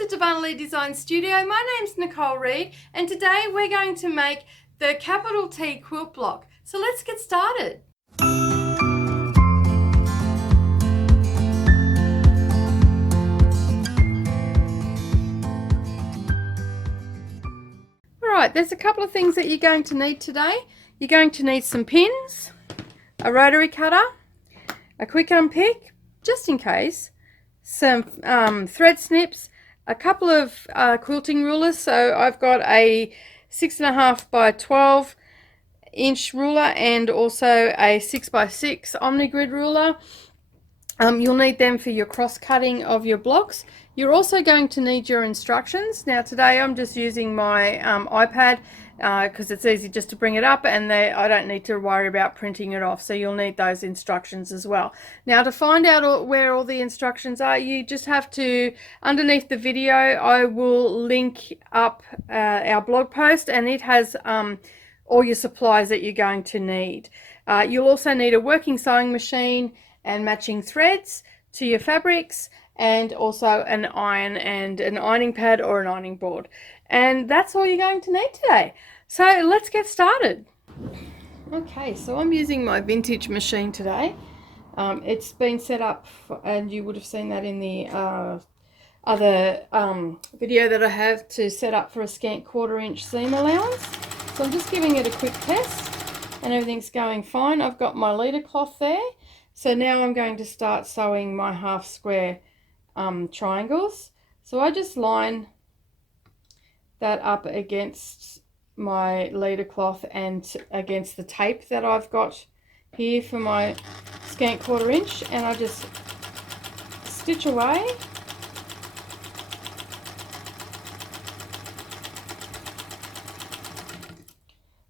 to Divinely Design Studio. My name's Nicole Reed and today we're going to make the Capital T Quilt Block. So let's get started. Alright, there's a couple of things that you're going to need today. You're going to need some pins, a rotary cutter, a quick unpick, just in case, some thread snips, a couple of quilting rulers. So I've got a 6.5 by 12 inch ruler and also a 6x6 OmniGrid ruler. You'll need them for your cross cutting of your blocks. You're also going to need your instructions. Now today I'm just using my iPad because it's easy just to bring it up, and I don't need to worry about printing it off, so you'll need those instructions as well. Now to find out where all the instructions are, you just have to, underneath the video I will link up our blog post, and it has all your supplies that you're going to need. You'll also need a working sewing machine and matching threads to your fabrics, and also an iron and an ironing pad or an ironing board. And that's all you're going to need today. So let's get started. Okay, so I'm using my vintage machine today. It's been set up and you would have seen that in the other video that I have, to set up for a scant 1/4 inch seam allowance. So I'm just giving it a quick test and everything's going fine. I've got my leader cloth there. So now I'm going to start sewing my half square triangles. So I just line that up against my leader cloth and against the tape that I've got here for my scant 1/4 inch, and I just stitch away.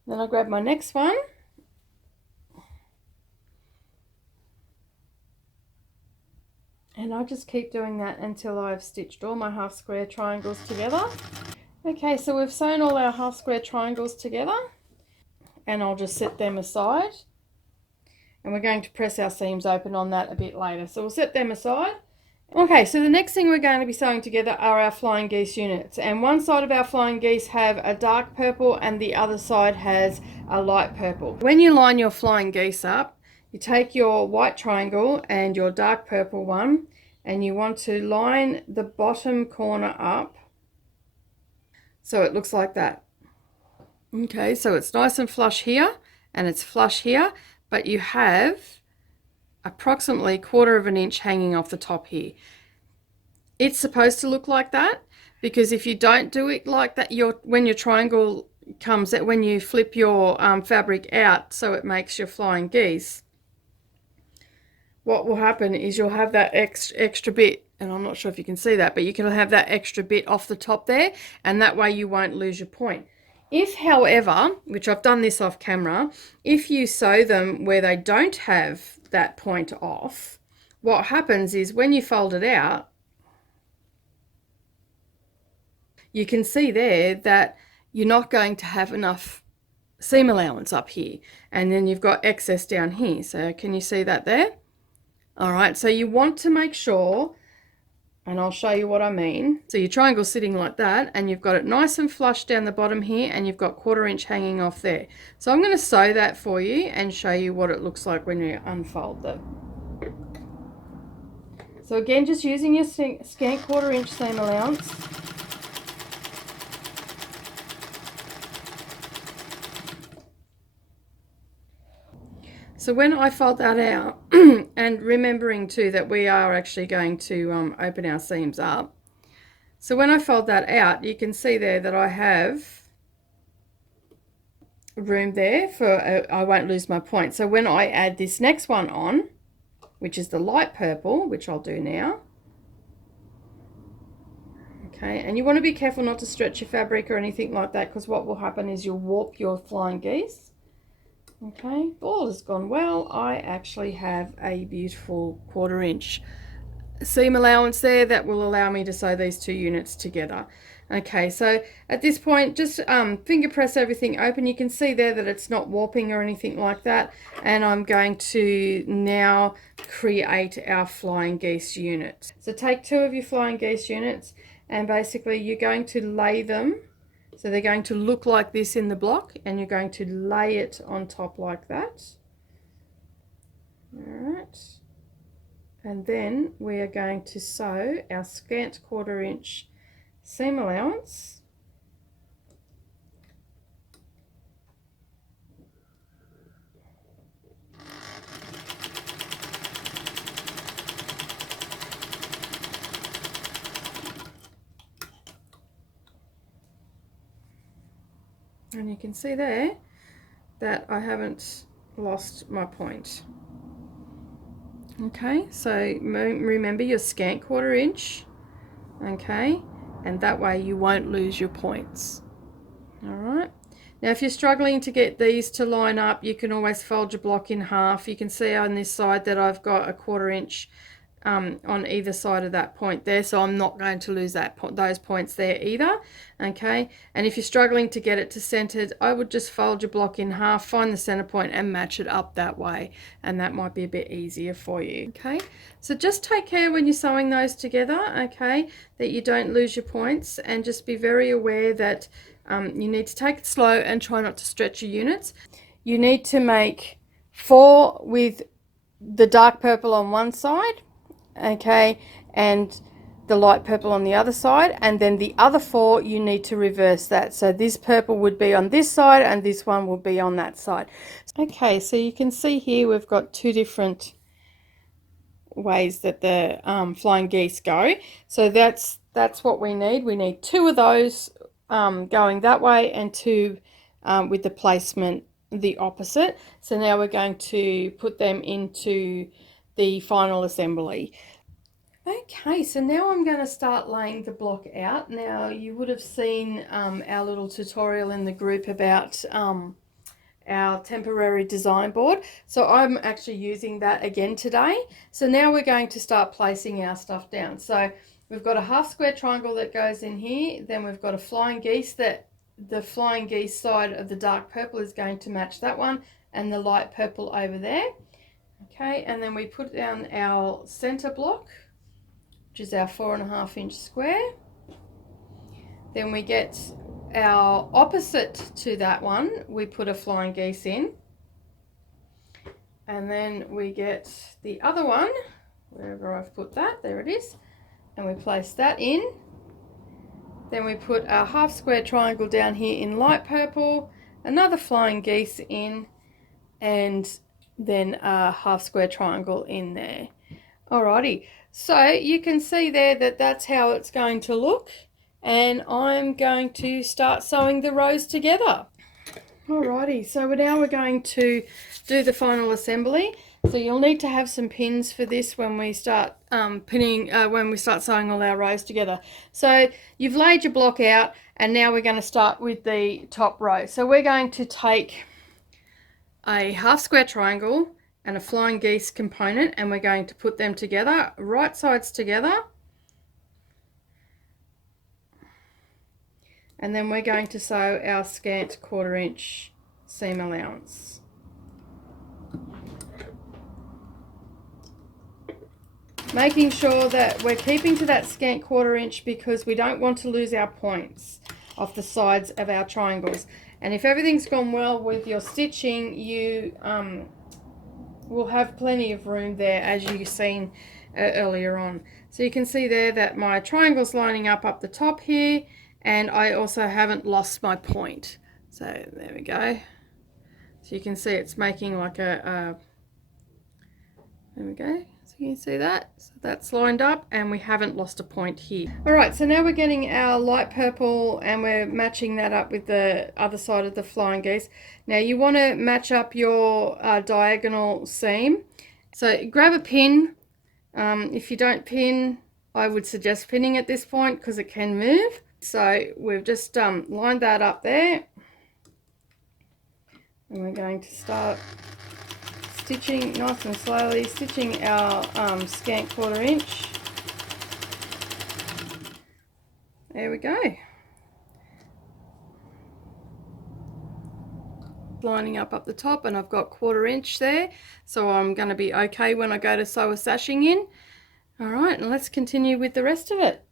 Then I grab my next one. And I'll just keep doing that until I've stitched all my half square triangles together. Okay, so we've sewn all our half square triangles together, and I'll just set them aside. And we're going to press our seams open on that a bit later, so we'll set them aside. Okay, so the next thing we're going to be sewing together are our flying geese units. And one side of our flying geese have a dark purple and the other side has a light purple. When you line your flying geese up, you take your white triangle and your dark purple one, and you want to line the bottom corner up so it looks like that. Okay, so it's nice and flush here and it's flush here, but you have approximately 1/4 inch hanging off the top here. It's supposed to look like that, because if you don't do it like that, when your triangle comes out, when you flip your fabric out so it makes your flying geese, what will happen is you'll have that extra bit, and I'm not sure if you can see that, but you can have that extra bit off the top there, and that way you won't lose your point. If, however, which I've done this off camera, if you sew them where they don't have that point off, what happens is when you fold it out, you can see there that you're not going to have enough seam allowance up here, and then you've got excess down here. So can you see that there? All right, so you want to make sure, and I'll show you what I mean. So your triangle's sitting like that, and you've got it nice and flush down the bottom here, and you've got 1/4 inch hanging off there. So I'm going to sew that for you and show you what it looks like when you unfold them. So again, just using your scant 1/4 inch seam allowance. So when I fold that out, and remembering too that we are actually going to open our seams up. So when I fold that out, you can see there that I have room there for, I won't lose my point. So when I add this next one on, which is the light purple, which I'll do now. Okay, and you want to be careful not to stretch your fabric or anything like that, because what will happen is you'll warp your flying geese. Okay, all has gone well. I actually have a beautiful 1/4 inch seam allowance there that will allow me to sew these two units together. Okay, so at this point, just finger press everything open. You can see there that it's not warping or anything like that. And I'm going to now create our flying geese unit. So take 2 of your flying geese units and basically you're going to lay them, so they're going to look like this in the block, and you're going to lay it on top like that. Alright, and then we are going to sew our scant 1/4 inch seam allowance and you can see there that I haven't lost my point. Okay, so remember your scant 1/4 inch, okay, and that way you won't lose your points. Alright, now if you're struggling to get these to line up, you can always fold your block in half. You can see on this side that I've got a 1/4 inch on either side of that point there, so I'm not going to lose those points there either. Okay, and if you're struggling to get it to centered, I would just fold your block in half, find the center point and match it up that way, and that might be a bit easier for you. Okay, so just take care when you're sewing those together, okay, that you don't lose your points, and just be very aware that you need to take it slow and try not to stretch your units. You need to make 4 with the dark purple on one side, okay, and the light purple on the other side, and then the other 4 you need to reverse that, so this purple would be on this side and this one will be on that side. Okay, so you can see here we've got 2 different ways that the flying geese go, so that's what we need 2 of those going that way, and 2 with the placement the opposite. So now we're going to put them into the final assembly. Okay, so now I'm going to start laying the block out. Now you would have seen our little tutorial in the group about our temporary design board, so I'm actually using that again today. So now we're going to start placing our stuff down. So we've got a half square triangle that goes in here, then we've got a flying geese, that the flying geese side of the dark purple is going to match that one, and the light purple over there. Okay, and then we put down our center block, which is our 4.5 inch square. Then we get our opposite to that one, we put a flying geese in, and then we get the other one, wherever I've put that, there it is, and we place that in. Then we put a half square triangle down here in light purple, another flying geese in, and then a half square triangle in there. Alrighty, so you can see there that that's how it's going to look, and I'm going to start sewing the rows together. Alrighty, so now we're going to do the final assembly. So you'll need to have some pins for this when we start when we start sewing all our rows together. So you've laid your block out, and now we're going to start with the top row. So we're going to take a half square triangle and a flying geese component, and we're going to put them together, right sides together, and then we're going to sew our scant 1/4 inch seam allowance. Making sure that we're keeping to that scant 1/4 inch, because we don't want to lose our points off the sides of our triangles. And if everything's gone well with your stitching, you will have plenty of room there, as you've seen earlier on. So you can see there that my triangle's lining up the top here, and I also haven't lost my point. So there we go. So you can see it's making like there we go. So you can see that. So that's lined up, and we haven't lost a point here. Alright, so now we're getting our light purple, and we're matching that up with the other side of the flying geese. Now you want to match up your diagonal seam. So grab a pin. If you don't pin, I would suggest pinning at this point, because it can move. So we've just lined that up there, and we're going to start stitching nice and slowly, stitching our scant 1/4 inch. There we go. Lining up the top, and I've got 1/4 inch there, so I'm going to be okay when I go to sew a sashing in. Alright, and let's continue with the rest of it.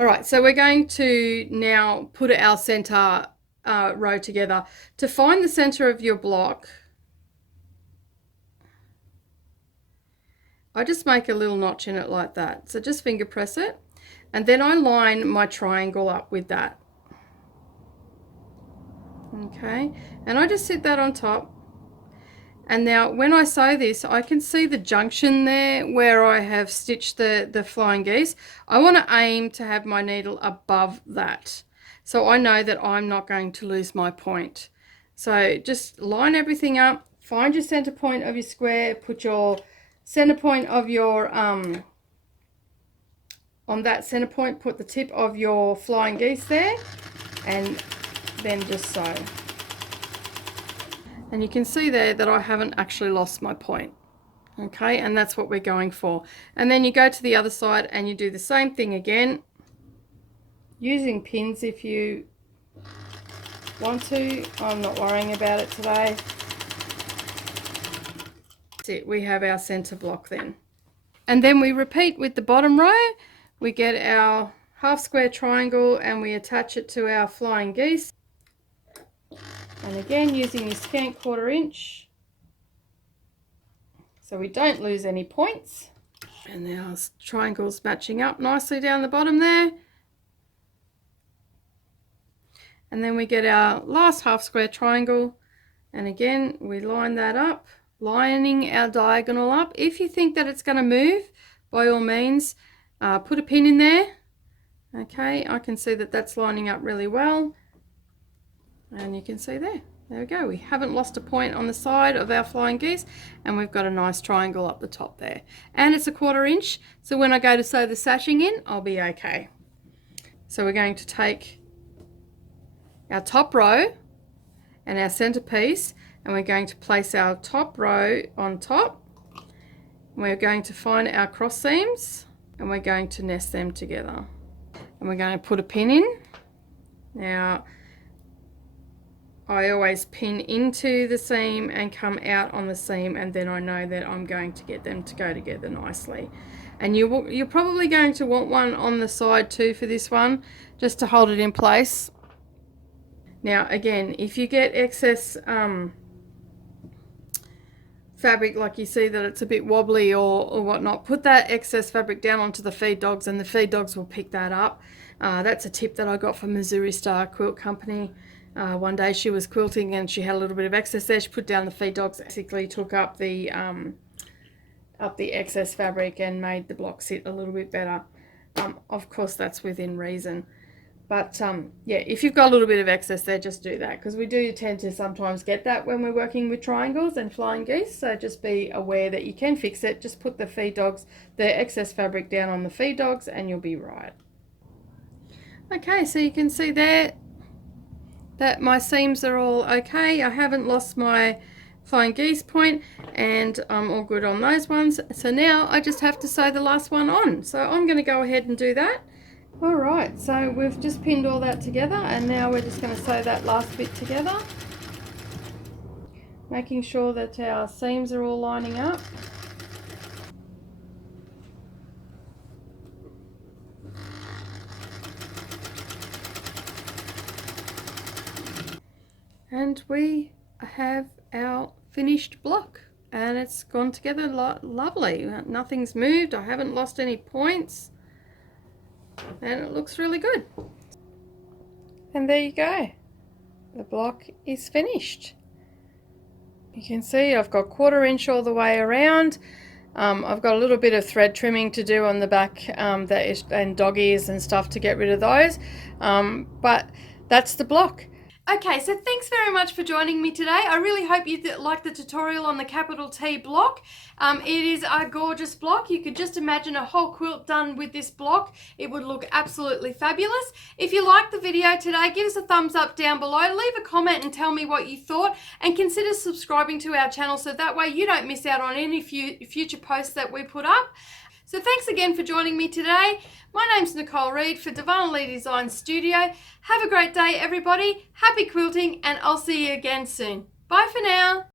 All right, so we're going to now put our center row together. To find the center of your block, I just make a little notch in it like that. So just finger press it, and then I line my triangle up with that. Okay, and I just sit that on top. And now when I sew this, I can see the junction there where I have stitched the flying geese. I want to aim to have my needle above that, so I know that I'm not going to lose my point. So just line everything up, find your center point of your square, put your center point of your, on that center point, put the tip of your flying geese there, and then just sew. And you can see there that I haven't actually lost my point. Okay, and that's what we're going for. And then you go to the other side and you do the same thing again, using pins if you want to. I'm not worrying about it today. That's it, we have our center block then. And then we repeat with the bottom row. We get our half square triangle and we attach it to our flying geese. And again, using your scant 1/4 inch, so we don't lose any points. And our triangle's matching up nicely down the bottom there. And then we get our last half square triangle, and again we line that up, lining our diagonal up. If you think that it's going to move, by all means put a pin in there. Okay, I can see that that's lining up really well. And you can see there we go, we haven't lost a point on the side of our flying geese, and we've got a nice triangle up the top there, and it's a 1/4 inch, so when I go to sew the sashing in, I'll be okay. So we're going to take our top row and our center piece, and we're going to place our top row on top. We're going to find our cross seams and we're going to nest them together, and we're going to put a pin in. Now I always pin into the seam and come out on the seam, and then I know that I'm going to get them to go together nicely. And you're probably going to want one on the side too for this one, just to hold it in place. Now again, if you get excess fabric, like you see that it's a bit wobbly or whatnot, put that excess fabric down onto the feed dogs and the feed dogs will pick that up. That's a tip that I got from Missouri Star Quilt Company. One day she was quilting and she had a little bit of excess there. She put down the feed dogs, basically took up the excess fabric and made the block sit a little bit better. Of course that's within reason, but yeah, if you've got a little bit of excess there, just do that, because we do tend to sometimes get that when we're working with triangles and flying geese. So just be aware that you can fix it. Just put the feed dogs, the excess fabric down on the feed dogs, and you'll be right. Okay, so you can see there that my seams are all okay. I haven't lost my flying geese point, and I'm all good on those ones. So now I just have to sew the last one on. So I'm going to go ahead and do that. All right, so we've just pinned all that together, and now we're just going to sew that last bit together, making sure that our seams are all lining up. And we have our finished block, and it's gone together lovely. Nothing's moved. I haven't lost any points, and it looks really good. And there you go. The block is finished. You can see I've got 1/4 inch all the way around. I've got a little bit of thread trimming to do on the back and dog ears and stuff to get rid of those, but that's the block. Okay, so thanks very much for joining me today. I really hope you liked the tutorial on the Capital T block. It is a gorgeous block. You could just imagine a whole quilt done with this block. It would look absolutely fabulous. If you liked the video today, give us a thumbs up down below. Leave a comment and tell me what you thought, and consider subscribing to our channel so that way you don't miss out on any future posts that we put up. So thanks again for joining me today. My name's Nicole Reid for Divine Lee Design Studio. Have a great day, everybody. Happy quilting, and I'll see you again soon. Bye for now.